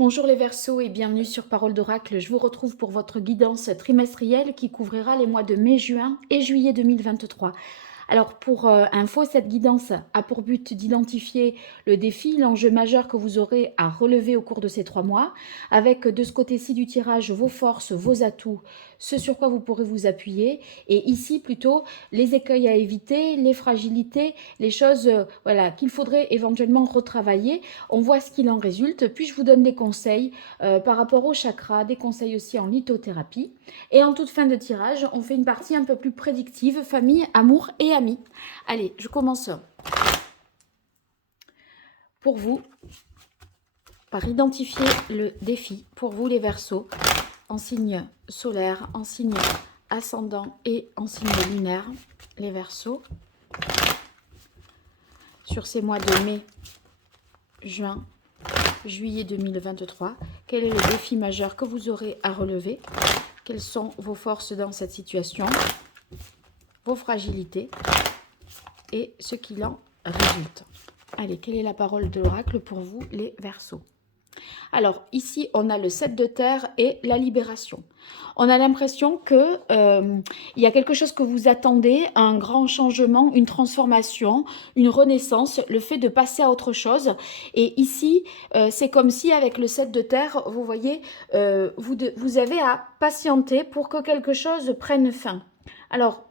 Bonjour les Verseaux et bienvenue sur Parole d'Oracle. Je vous retrouve pour votre guidance trimestrielle qui couvrira les mois de mai, juin et juillet 2023. Alors pour info, cette guidance a pour but d'identifier le défi, l'enjeu majeur que vous aurez à relever au cours de ces 3 mois, avec de ce côté-ci du tirage vos forces, vos atouts, ce sur quoi vous pourrez vous appuyer, et ici plutôt les écueils à éviter, les fragilités, les choses voilà, qu'il faudrait éventuellement retravailler. On voit ce qu'il en résulte, puis je vous donne des conseils par rapport au chakra, des conseils aussi en lithothérapie. Et en toute fin de tirage, on fait une partie un peu plus prédictive, famille, amour et amis. Allez, je commence pour vous par identifier le défi pour vous les Verseaux en signe solaire, en signe ascendant et en signe lunaire. Les Verseaux sur ces mois de mai, juin, juillet 2023. Quel est le défi majeur que vous aurez à relever? Quelles sont vos forces dans cette situation, vos fragilités et ce qu'il en résulte? Allez, quelle est la parole de l'oracle pour vous, les Verseaux? Alors, ici, on a le 7 de terre et la libération. On a l'impression que il y a quelque chose que vous attendez, un grand changement, une transformation, une renaissance, le fait de passer à autre chose. Et ici, c'est comme si, avec le 7 de terre, vous voyez, vous avez à patienter pour que quelque chose prenne fin. Alors,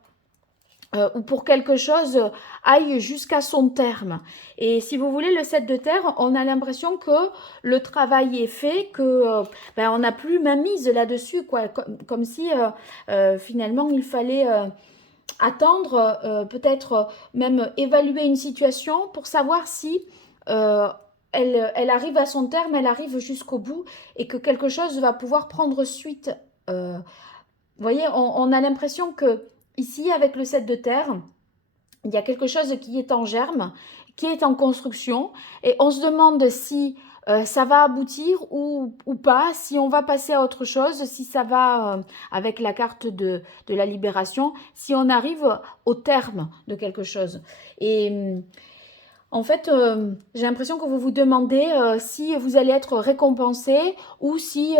ou pour quelque chose aille jusqu'à son terme. Et si vous voulez, le 7 de terre, on a l'impression que le travail est fait, que on n'a plus main mise là-dessus, quoi. Comme si finalement il fallait attendre, peut-être même évaluer une situation pour savoir si elle arrive à son terme, elle arrive jusqu'au bout et que quelque chose va pouvoir prendre suite. Vous voyez, on a l'impression que ici, avec le 7 de terre, il y a quelque chose qui est en germe, qui est en construction, et on se demande si ça va aboutir ou pas, si on va passer à autre chose, si ça va, avec la carte de la libération, si on arrive au terme de quelque chose. Et en fait, j'ai l'impression que vous vous demandez si vous allez être récompensé ou si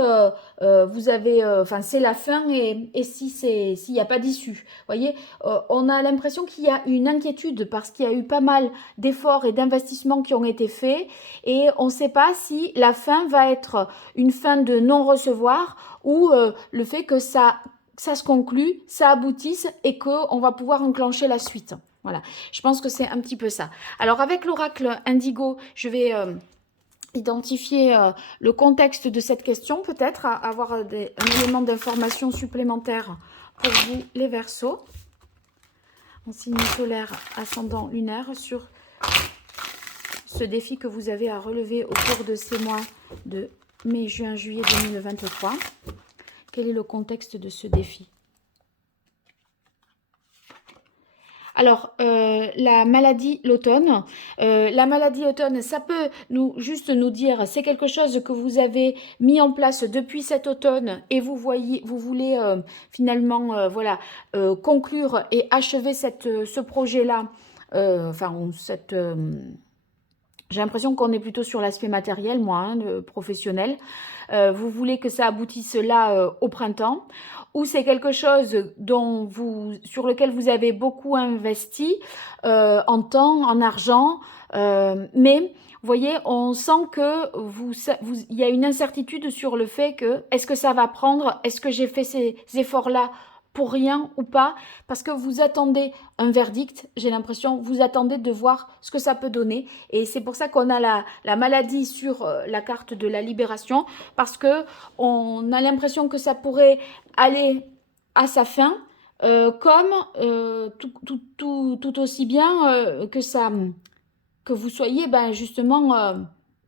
vous avez, enfin, c'est la fin et si s'il n'y a pas d'issue. Vous voyez, on a l'impression qu'il y a une inquiétude parce qu'il y a eu pas mal d'efforts et d'investissements qui ont été faits et on ne sait pas si la fin va être une fin de non-recevoir ou le fait que ça se conclue, ça aboutisse et qu'on va pouvoir enclencher la suite. Voilà, je pense que c'est un petit peu ça. Alors avec l'oracle Indigo, je vais identifier le contexte de cette question, peut-être avoir un élément d'information supplémentaire pour vous les Verseaux, en signe solaire, ascendant, lunaire, sur ce défi que vous avez à relever au cours de ces mois de mai, juin, juillet 2023. Quel est le contexte de ce défi? Alors, la maladie l'automne. La maladie automne, ça peut juste nous dire, c'est quelque chose que vous avez mis en place depuis cet automne et vous voulez finalement voilà, conclure et achever ce projet-là. J'ai l'impression qu'on est plutôt sur l'aspect matériel, moi, hein, professionnel. Vous voulez que ça aboutisse là au printemps, ou c'est quelque chose sur lequel vous avez beaucoup investi en temps, en argent, mais vous voyez, on sent que il y a une incertitude sur le fait que est-ce que ça va prendre, est-ce que j'ai fait ces efforts-là pour rien ou pas, parce que vous attendez un verdict, j'ai l'impression, vous attendez de voir ce que ça peut donner. Et c'est pour ça qu'on a la maladie sur la carte de la libération, parce que on a l'impression que ça pourrait aller à sa fin, comme tout aussi bien que vous soyez, justement,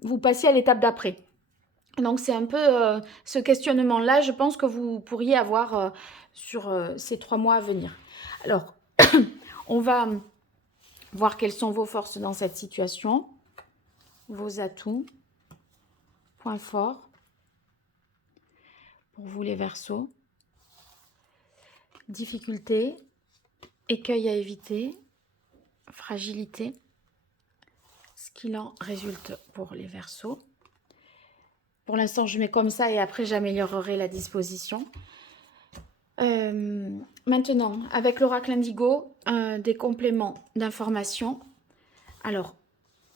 vous passiez à l'étape d'après. Donc c'est un peu ce questionnement-là, je pense que vous pourriez avoir sur ces 3 mois à venir. Alors, on va voir quelles sont vos forces dans cette situation, vos atouts, points forts pour vous les Verseaux, difficultés, écueils à éviter, fragilité, ce qu'il en résulte pour les Verseaux. Pour l'instant, je mets comme ça et après, j'améliorerai la disposition. Maintenant, avec l'oracle Indigo, des compléments d'information. Alors,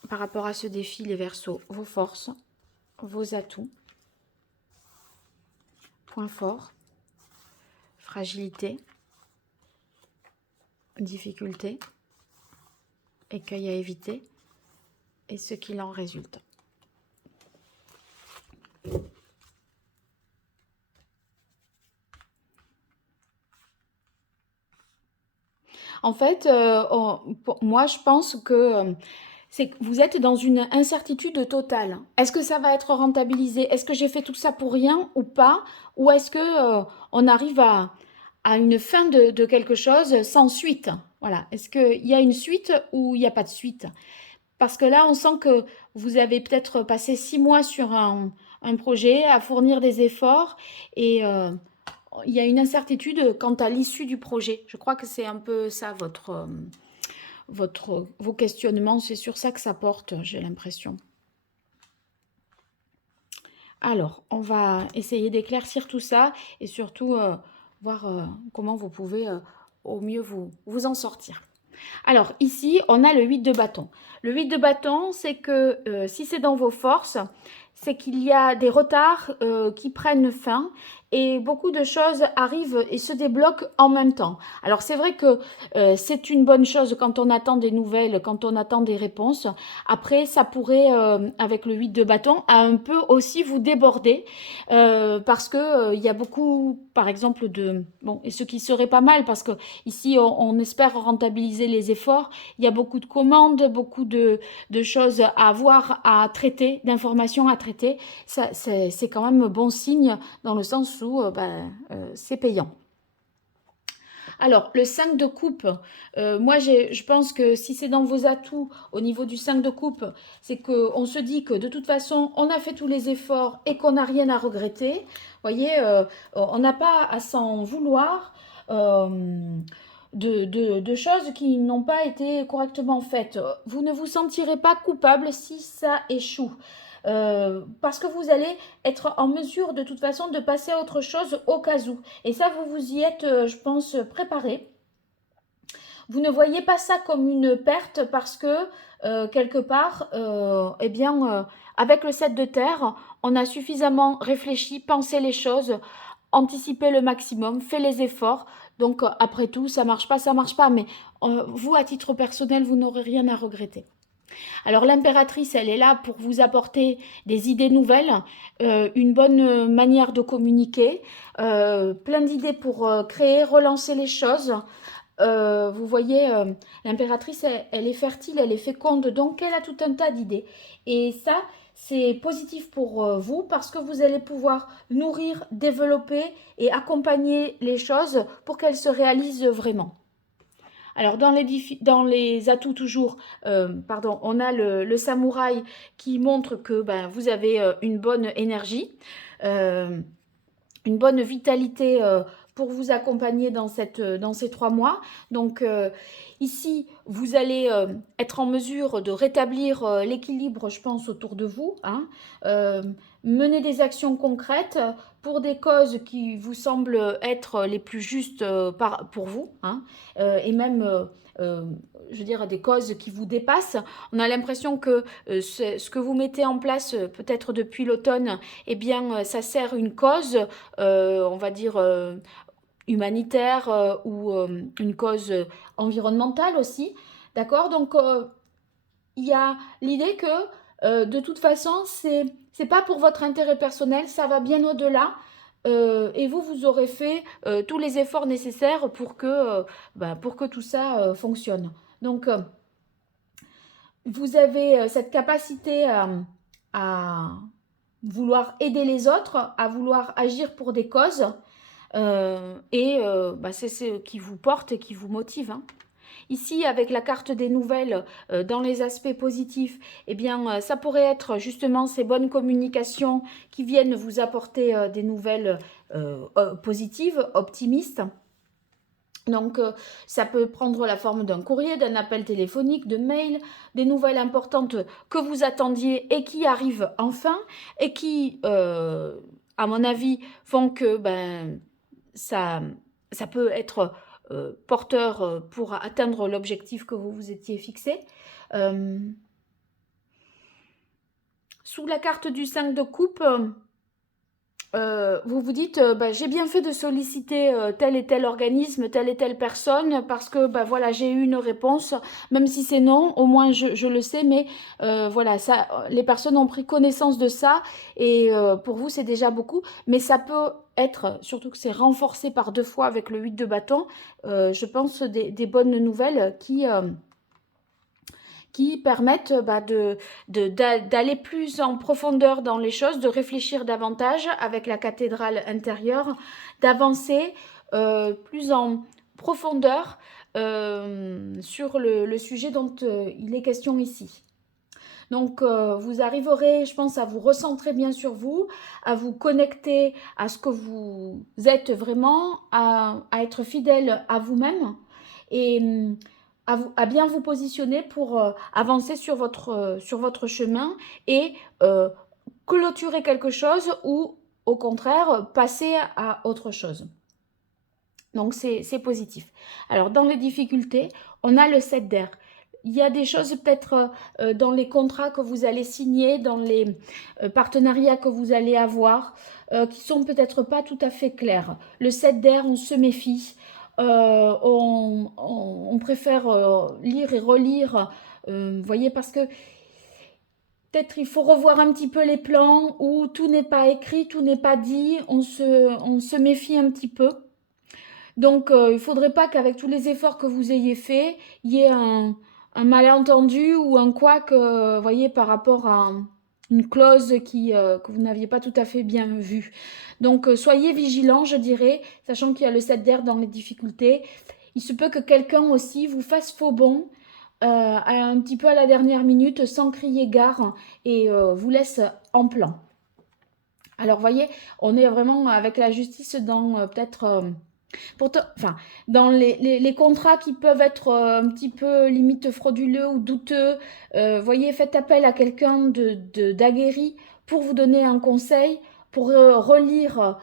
par rapport à ce défi, les Verseaux, vos forces, vos atouts, points forts, fragilité, difficulté, écueil à éviter et ce qu'il en résulte. En fait, moi, je pense que vous êtes dans une incertitude totale. Est-ce que ça va être rentabilisé? Est-ce que j'ai fait tout ça pour rien ou pas? Ou est-ce que on arrive à une fin de quelque chose sans suite? Voilà. Est-ce qu'il y a une suite ou il n'y a pas de suite? Parce que là, on sent que vous avez peut-être passé 6 mois sur un projet, à fournir des efforts et il y a une incertitude quant à l'issue du projet. Je crois que c'est un peu ça vos questionnements. C'est sur ça que ça porte, j'ai l'impression. Alors, on va essayer d'éclaircir tout ça et surtout voir comment vous pouvez au mieux vous en sortir. Alors, ici, on a le 8 de bâton. Le 8 de bâton, c'est que si c'est dans vos forces, c'est qu'il y a des retards qui prennent fin et beaucoup de choses arrivent et se débloquent en même temps. Alors, c'est vrai que c'est une bonne chose quand on attend des nouvelles, quand on attend des réponses. Après, ça pourrait, avec le 8 de bâton, un peu aussi vous déborder parce que il y a beaucoup, par exemple, bon, et ce qui serait pas mal parce que ici, on espère rentabiliser les efforts. Il y a beaucoup de commandes, beaucoup de choses à voir, à traiter, d'informations à traiter. C'est quand même bon signe dans le sens où c'est payant. Alors, le 5 de coupe, moi je pense que si c'est dans vos atouts au niveau du 5 de coupe, c'est qu'on se dit que de toute façon, on a fait tous les efforts et qu'on n'a rien à regretter. Vous voyez, on n'a pas à s'en vouloir. De choses qui n'ont pas été correctement faites. Vous ne vous sentirez pas coupable si ça échoue. Parce que vous allez être en mesure de toute façon de passer à autre chose au cas où. Et ça, vous y êtes, je pense, préparé. Vous ne voyez pas ça comme une perte parce que, quelque part, avec le 7 de terre, on a suffisamment réfléchi, pensé les choses, anticipé le maximum, fait les efforts. Donc, après tout, ça marche pas, mais vous, à titre personnel, vous n'aurez rien à regretter. Alors, l'impératrice, elle est là pour vous apporter des idées nouvelles, une bonne manière de communiquer, plein d'idées pour créer, relancer les choses. Vous voyez, l'impératrice, elle est fertile, elle est féconde, donc elle a tout un tas d'idées. Et ça, c'est positif pour vous parce que vous allez pouvoir nourrir, développer et accompagner les choses pour qu'elles se réalisent vraiment. Alors, dans les atouts toujours, on a le samouraï qui montre que vous avez une bonne énergie, une bonne vitalité pour vous accompagner dans ces 3 mois. Donc, ici, vous allez être en mesure de rétablir l'équilibre, je pense, autour de vous. Mener des actions concrètes pour des causes qui vous semblent être les plus justes pour vous. Et même... je veux dire, des causes qui vous dépassent. On a l'impression que ce que vous mettez en place, peut-être depuis l'automne, eh bien, ça sert une cause, on va dire, humanitaire ou une cause environnementale aussi. D'accord? Donc, il y a l'idée que, de toute façon, c'est pas pour votre intérêt personnel, ça va bien au-delà. Et vous aurez fait tous les efforts nécessaires pour que tout ça fonctionne. Donc, vous avez cette capacité à vouloir aider les autres, à vouloir agir pour des causes. C'est ce qui vous porte et qui vous motive. Ici, avec la carte des nouvelles, dans les aspects positifs, eh bien, ça pourrait être justement ces bonnes communications qui viennent vous apporter des nouvelles positives, optimistes. Donc, ça peut prendre la forme d'un courrier, d'un appel téléphonique, de mail, des nouvelles importantes que vous attendiez et qui arrivent enfin et qui, à mon avis, font que ben, ça, ça peut être porteur pour atteindre l'objectif que vous vous étiez fixé. Euh, Sous la carte du 5 de coupe, vous vous dites, bah, j'ai bien fait de solliciter tel et tel organisme, telle et telle personne, parce que bah, voilà, j'ai eu une réponse, même si c'est non, au moins je le sais, mais voilà, ça, les personnes ont pris connaissance de ça, et pour vous c'est déjà beaucoup, mais ça peut être, surtout que c'est renforcé par 2 fois avec le 8 de bâton, je pense des bonnes nouvelles qui permettent bah, d'aller plus en profondeur dans les choses, de réfléchir davantage avec la cathédrale intérieure, d'avancer plus en profondeur sur le sujet dont il est question ici. Donc, vous arriverez, je pense, à vous recentrer bien sur vous, à vous connecter à ce que vous êtes vraiment, à être fidèle à vous-même et à bien vous positionner pour avancer sur votre chemin et clôturer quelque chose ou, au contraire, passer à autre chose. Donc, c'est positif. Alors, dans les difficultés, on a le 7 d'air. Il y a des choses peut-être dans les contrats que vous allez signer, dans les partenariats que vous allez avoir, qui sont peut-être pas tout à fait clairs. Le 7 d'air, on se méfie. On préfère lire et relire, vous voyez, parce que peut-être il faut revoir un petit peu les plans où tout n'est pas écrit, tout n'est pas dit, on se méfie un petit peu. Donc, il ne faudrait pas qu'avec tous les efforts que vous ayez faits, il y ait un malentendu ou un couac, voyez, par rapport à une clause que vous n'aviez pas tout à fait bien vue. Donc, soyez vigilants, je dirais, sachant qu'il y a le 7 d'air dans les difficultés. Il se peut que quelqu'un aussi vous fasse faux bond, un petit peu à la dernière minute, sans crier gare, et vous laisse en plan. Alors, voyez, on est vraiment avec la justice dans peut-être... Pourtant, enfin, dans les contrats qui peuvent être un petit peu limite frauduleux ou douteux, voyez, faites appel à quelqu'un d'aguerri pour vous donner un conseil, pour relire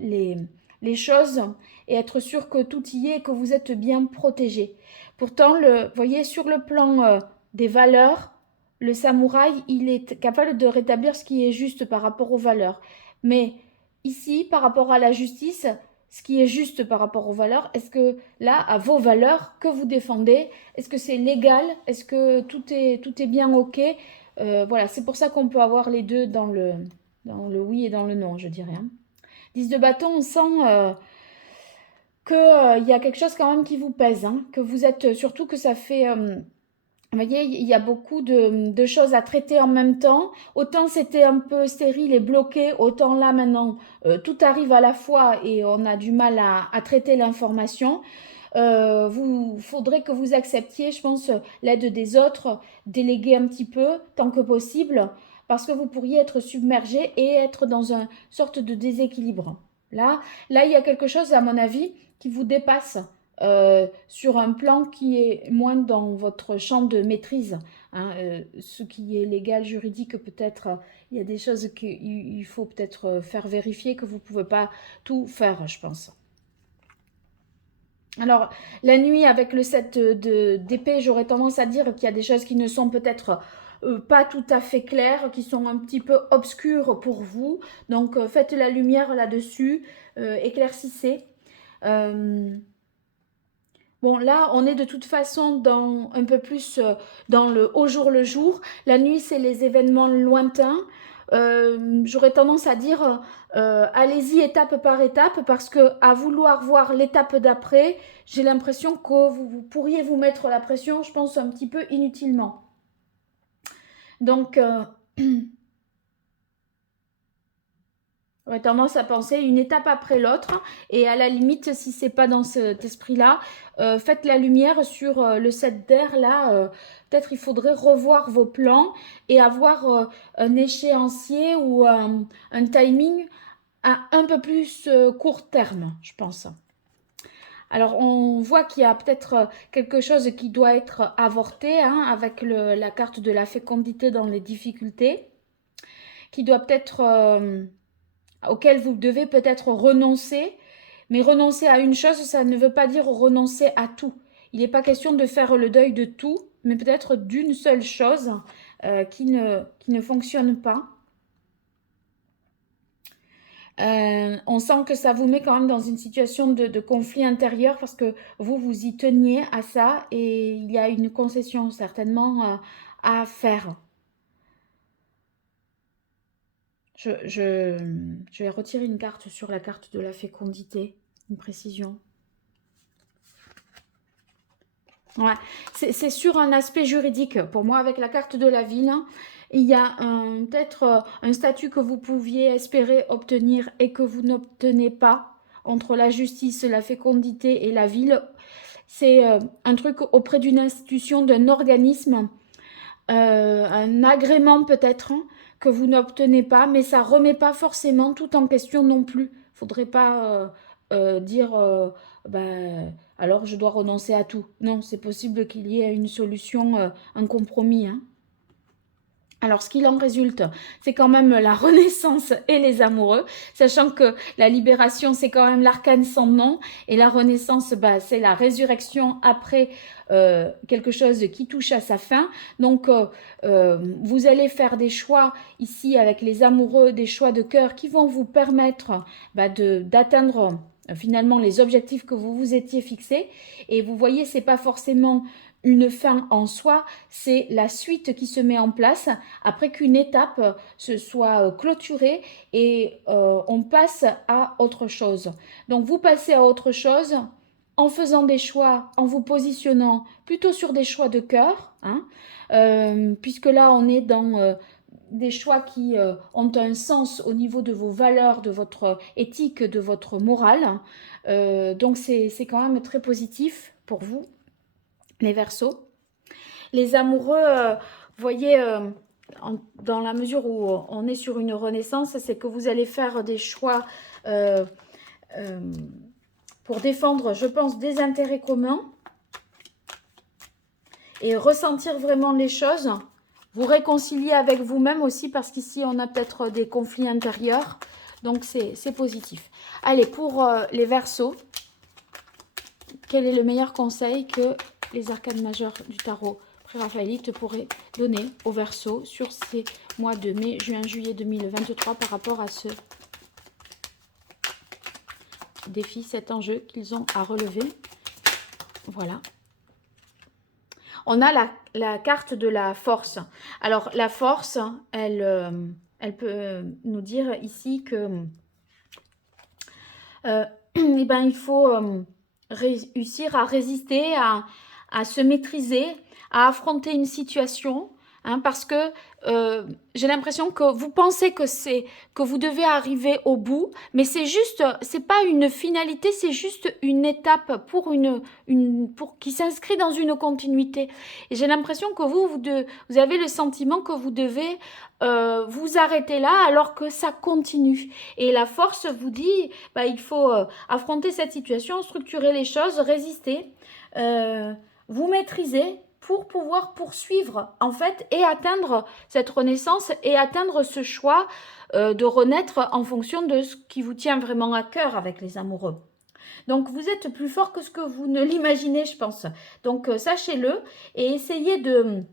les choses et être sûr que tout y est et que vous êtes bien protégé. Pourtant, voyez, sur le plan des valeurs, le samouraï, il est capable de rétablir ce qui est juste par rapport aux valeurs. Mais ici, par rapport à la justice, ce qui est juste par rapport aux valeurs, est-ce que là, à vos valeurs que vous défendez, est-ce que c'est légal? Est-ce que tout est bien OK? Voilà, c'est pour ça qu'on peut avoir les deux dans le oui et dans le non, je dirais. Hein. 10 de bâton, on sent qu'il y a quelque chose quand même qui vous pèse, hein, que vous êtes, surtout que ça fait... vous voyez, il y a beaucoup de choses à traiter en même temps. Autant c'était un peu stérile et bloqué, autant là maintenant, tout arrive à la fois et on a du mal à traiter l'information. Faudrait que vous acceptiez, je pense, l'aide des autres, déléguer un petit peu, tant que possible, parce que vous pourriez être submergé et être dans une sorte de déséquilibre. Là, il y a quelque chose, à mon avis, qui vous dépasse sur un plan qui est moins dans votre champ de maîtrise. Hein, ce qui est légal, juridique, peut-être, il y a des choses qu'il faut peut-être faire vérifier, que vous ne pouvez pas tout faire, je pense. Alors, la nuit, avec le 7 d'épée, j'aurais tendance à dire qu'il y a des choses qui ne sont peut-être pas tout à fait claires, qui sont un petit peu obscures pour vous. Donc, faites la lumière là-dessus, éclaircissez. Bon, là, on est de toute façon dans un peu plus dans le au jour le jour. La nuit, c'est les événements lointains. J'aurais tendance à dire, allez-y étape par étape, parce que à vouloir voir l'étape d'après, j'ai l'impression que vous pourriez vous mettre la pression, je pense, un petit peu inutilement. Donc, j'aurais tendance à penser une étape après l'autre, et à la limite, si c'est pas dans cet esprit-là, faites la lumière sur le 7 d'air. Là, peut-être il faudrait revoir vos plans et avoir un échéancier ou un timing à un peu plus court terme, je pense. Alors, on voit qu'il y a peut-être quelque chose qui doit être avorté, hein, avec la carte de la fécondité dans les difficultés, qui doit peut-être, auquel vous devez peut-être renoncer. Mais renoncer à une chose, ça ne veut pas dire renoncer à tout. Il n'est pas question de faire le deuil de tout, mais peut-être d'une seule chose qui ne fonctionne pas. On sent que ça vous met quand même dans une situation de conflit intérieur parce que vous y teniez à ça et il y a une concession certainement à faire. Je vais retirer une carte sur la carte de la fécondité, une précision. Ouais, c'est sur un aspect juridique. Pour moi, avec la carte de la ville, il y a peut-être un statut que vous pouviez espérer obtenir et que vous n'obtenez pas entre la justice, la fécondité et la ville. C'est un truc auprès d'une institution, d'un organisme, un agrément peut-être que vous n'obtenez pas, mais ça remet pas forcément tout en question non plus. Faudrait pas dire ben, alors je dois renoncer à tout. Non, c'est possible qu'il y ait une solution, un compromis, hein. Alors, ce qu'il en résulte, c'est quand même la renaissance et les amoureux, sachant que la libération, c'est quand même l'arcane sans nom, et la renaissance, bah, c'est la résurrection après quelque chose qui touche à sa fin. Donc, vous allez faire des choix ici avec les amoureux, des choix de cœur qui vont vous permettre bah, d'atteindre finalement les objectifs que vous vous étiez fixés. Et vous voyez, c'est pas forcément une fin en soi, c'est la suite qui se met en place après qu'une étape se soit clôturée et on passe à autre chose. Donc vous passez à autre chose en faisant des choix, en vous positionnant plutôt sur des choix de cœur, hein, puisque là on est dans des choix qui ont un sens au niveau de vos valeurs, de votre éthique, de votre morale. Donc c'est quand même très positif pour vous. Les Verseaux. Les amoureux, voyez, dans la mesure où on est sur une renaissance, c'est que vous allez faire des choix pour défendre, je pense, des intérêts communs et ressentir vraiment les choses. Vous réconcilier avec vous-même aussi parce qu'ici, on a peut-être des conflits intérieurs. Donc, c'est positif. Allez, pour les Verseaux, quel est le meilleur conseil que les arcanes majeures du tarot pré-raphaélite pourraient donner aux Verseaux sur ces mois de mai, juin, juillet 2023 par rapport à ce défi, cet enjeu qu'ils ont à relever? Voilà. On a la carte de la force. Alors, la force, elle peut nous dire ici que eh ben, il faut réussir à résister, à se maîtriser, à affronter une situation, hein, parce que j'ai l'impression que vous pensez que vous devez arriver au bout, mais c'est juste, c'est pas une finalité, c'est juste une étape pour qui s'inscrit dans une continuité. Et j'ai l'impression que vous avez le sentiment que vous devez vous arrêter là alors que ça continue. Et la force vous dit, bah, il faut affronter cette situation, structurer les choses, résister, vous maîtriser pour pouvoir poursuivre en fait et atteindre cette renaissance et atteindre ce choix de renaître en fonction de ce qui vous tient vraiment à cœur avec les amoureux. Donc vous êtes plus fort que ce que vous ne l'imaginez, je pense. Donc sachez-le et essayez de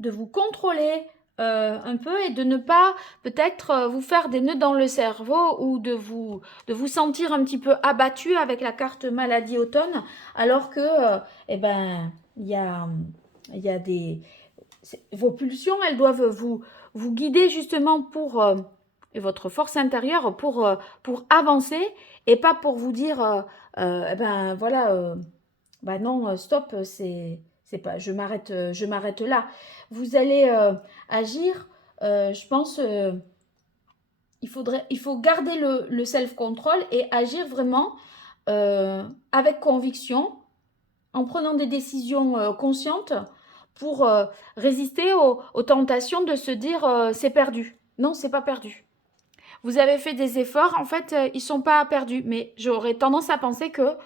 vous contrôler un peu et de ne pas peut-être vous faire des nœuds dans le cerveau ou de vous sentir un petit peu abattu avec la carte maladie automne alors que eh ben il y a des vos pulsions, elles doivent vous guider justement pour votre force intérieure pour avancer et pas pour vous dire eh ben voilà bah non stop c'est pas je m'arrête là. Vous allez agir, je pense, il faut garder le self-control et agir vraiment avec conviction, en prenant des décisions conscientes pour résister aux tentations de se dire c'est perdu. Non, c'est pas perdu. vous avez fait des efforts, en fait, ils ne sont pas perdus. Mais j'aurais tendance à penser que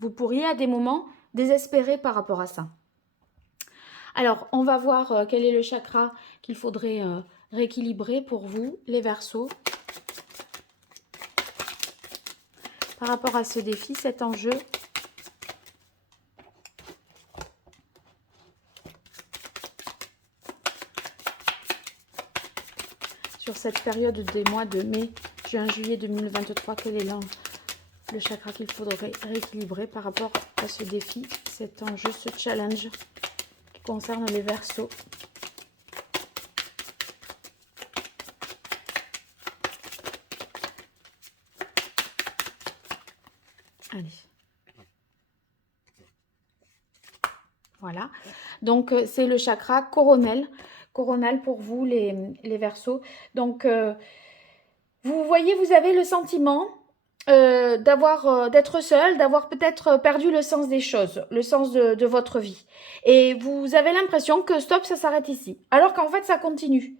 vous pourriez à des moments désespérer par rapport à ça. Alors, on va voir quel est le chakra qu'il faudrait rééquilibrer pour vous, les Verseaux. Par rapport à ce défi, cet enjeu. Sur cette période des mois de mai, juin, juillet 2023, quel est le chakra qu'il faudrait rééquilibrer par rapport à ce défi, cet enjeu, ce challenge qui concerne les Verseaux. Allez. Voilà. Donc, c'est le chakra coronal. Coronal pour vous, les Verseaux. Donc, vous voyez, vous avez le sentiment d'être seul, d'avoir peut-être perdu le sens des choses, le sens de votre vie. Et vous avez l'impression que stop, ça s'arrête ici. Alors qu'en fait, ça continue.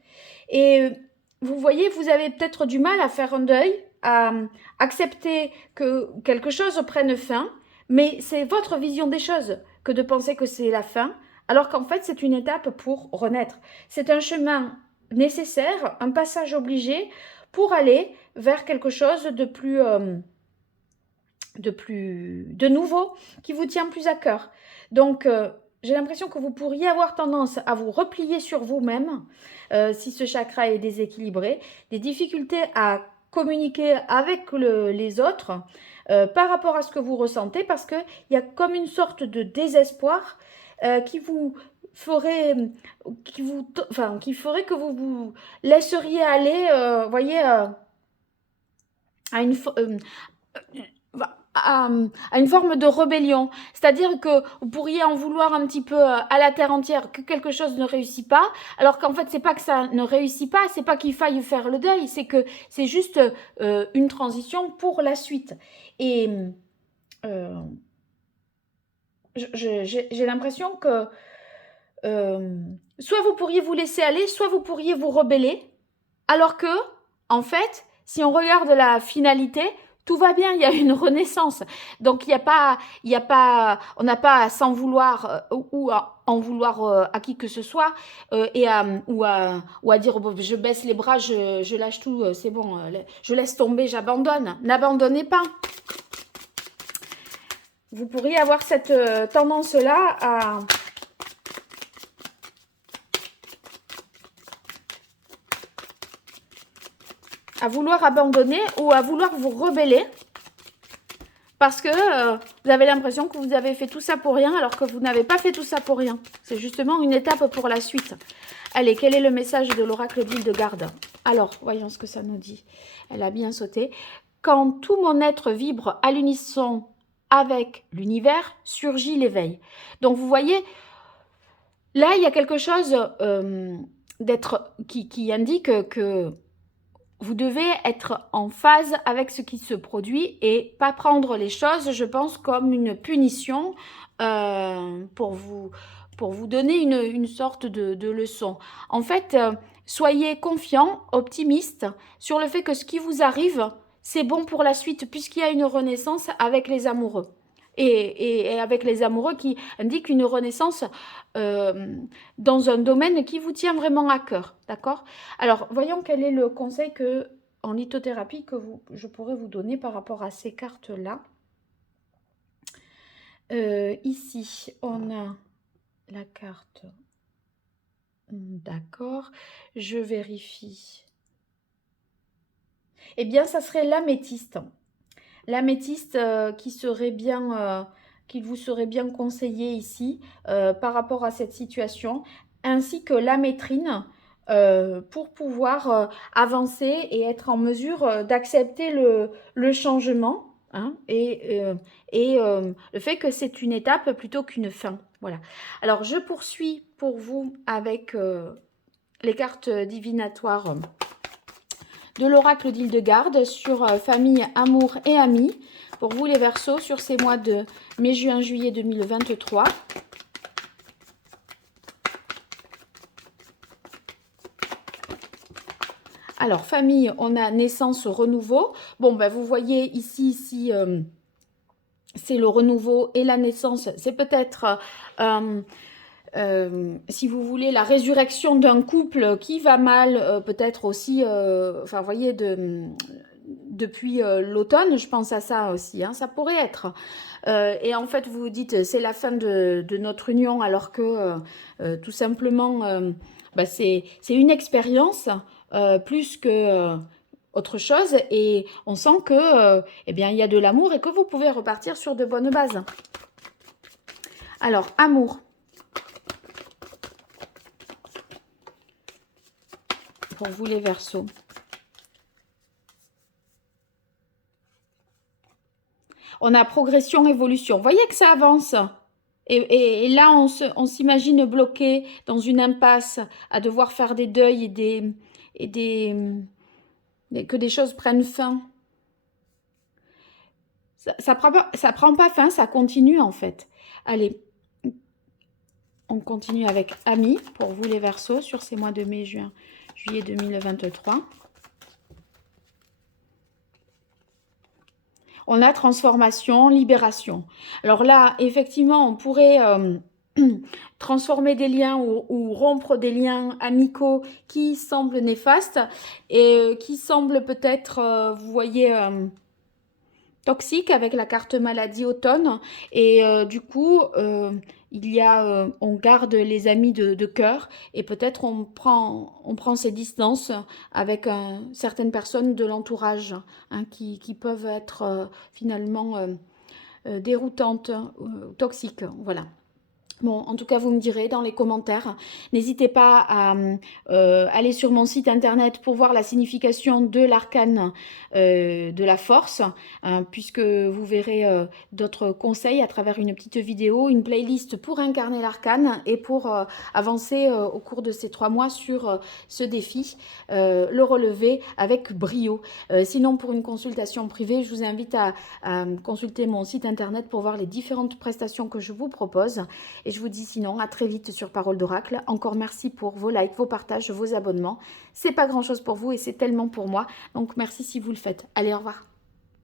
Et vous voyez, vous avez peut-être du mal à faire un deuil, à accepter que quelque chose prenne fin, mais c'est votre vision des choses que de penser que c'est la fin, alors qu'en fait, c'est une étape pour renaître. C'est un chemin nécessaire, un passage obligé pour aller vers quelque chose de nouveau, qui vous tient plus à cœur. Donc, j'ai l'impression que vous pourriez avoir tendance à vous replier sur vous-même si ce chakra est déséquilibré, des difficultés à communiquer avec les autres par rapport à ce que vous ressentez, parce qu'il y a comme une sorte de désespoir qui vous ferait, qui ferait que vous vous laisseriez aller, voyez, à une forme de rébellion. C'est-à-dire que vous pourriez en vouloir un petit peu à la terre entière que quelque chose ne réussit pas, alors qu'en fait, c'est pas que ça ne réussit pas, c'est pas qu'il faille faire le deuil, c'est que c'est juste une transition pour la suite. Et j'ai l'impression que soit vous pourriez vous laisser aller, soit vous pourriez vous rebeller, alors que, en fait, si on regarde la finalité, tout va bien, il y a une renaissance. Donc, on n'a pas à s'en vouloir ou à en vouloir à qui que ce soit ou à dire bon, je baisse les bras, je lâche tout, c'est bon, je laisse tomber, j'abandonne. N'abandonnez pas. Vous pourriez avoir cette tendance-là à vouloir abandonner ou à vouloir vous rebeller parce que vous avez l'impression que vous avez fait tout ça pour rien alors que vous n'avez pas fait tout ça pour rien. C'est justement une étape pour la suite. Allez, quel est le message de l'oracle d'Hildegarde? Alors, voyons ce que ça nous dit. Elle a bien sauté. Quand tout mon être vibre à l'unisson avec l'univers, surgit l'éveil. Donc, vous voyez, là, il y a quelque chose qui indique que vous devez être en phase avec ce qui se produit et pas prendre les choses, je pense, comme une punition pour vous donner une sorte de leçon. En fait, soyez confiants, optimistes sur le fait que ce qui vous arrive, c'est bon pour la suite puisqu'il y a une renaissance avec les amoureux. Et avec les amoureux qui indiquent une renaissance dans un domaine qui vous tient vraiment à cœur, d'accord? Alors, voyons quel est le conseil en lithothérapie que je pourrais vous donner par rapport à ces cartes-là. Ici, on a la carte. D'accord, je vérifie. Eh bien, ça serait l'améthyste. L'améthyste qu'il vous serait bien conseillé ici par rapport à cette situation, ainsi que l'amétrine pour pouvoir avancer et être en mesure d'accepter le changement hein, et le fait que c'est une étape plutôt qu'une fin. Voilà. Alors, je poursuis pour vous avec les cartes divinatoires de l'oracle d'Hildegarde sur famille, amour et amis. Pour vous les Verseaux sur ces mois de mai, juin, juillet 2023. Alors, famille, on a naissance, renouveau. Bon, ben, vous voyez ici, c'est le renouveau et la naissance. C'est peut-être, si vous voulez, la résurrection d'un couple qui va mal, peut-être aussi, enfin, vous voyez, depuis l'automne, je pense à ça aussi, hein, ça pourrait être. Et en fait, vous vous dites, c'est la fin de notre union, alors que tout simplement, bah, c'est une expérience plus que autre chose. Et on sent que, eh bien, il y a de l'amour et que vous pouvez repartir sur de bonnes bases. Alors, amour. Pour vous les Verseaux. On a progression, évolution. Vous voyez que ça avance. Et là, on s'imagine bloqué dans une impasse à devoir faire des deuils que des choses prennent fin. Ça prend pas fin, ça continue en fait. Allez, on continue avec Amis pour vous les Verseaux sur ces mois de mai, juin, juillet 2023. On a transformation, libération. Alors là, effectivement, on pourrait transformer des liens ou rompre des liens amicaux qui semblent néfastes et qui semblent peut-être, vous voyez, toxiques avec la carte maladie automne. Et du coup, il y a, on garde les amis de cœur et peut-être on prend ses distances avec certaines personnes de l'entourage hein, qui peuvent être finalement déroutantes, toxiques. Voilà. Bon, en tout cas, vous me direz dans les commentaires. N'hésitez pas à aller sur mon site internet pour voir la signification de l'arcane de la force, hein, puisque vous verrez d'autres conseils à travers une petite vidéo, une playlist pour incarner l'arcane et pour avancer au cours de ces 3 mois sur ce défi, le relever avec brio. Sinon, pour une consultation privée, je vous invite à consulter mon site internet pour voir les différentes prestations que je vous propose. Et je vous dis sinon à très vite sur Parole d'Oracle. Encore merci pour vos likes, vos partages, vos abonnements. C'est pas grand chose pour vous et c'est tellement pour moi. Donc merci si vous le faites. Allez, au revoir.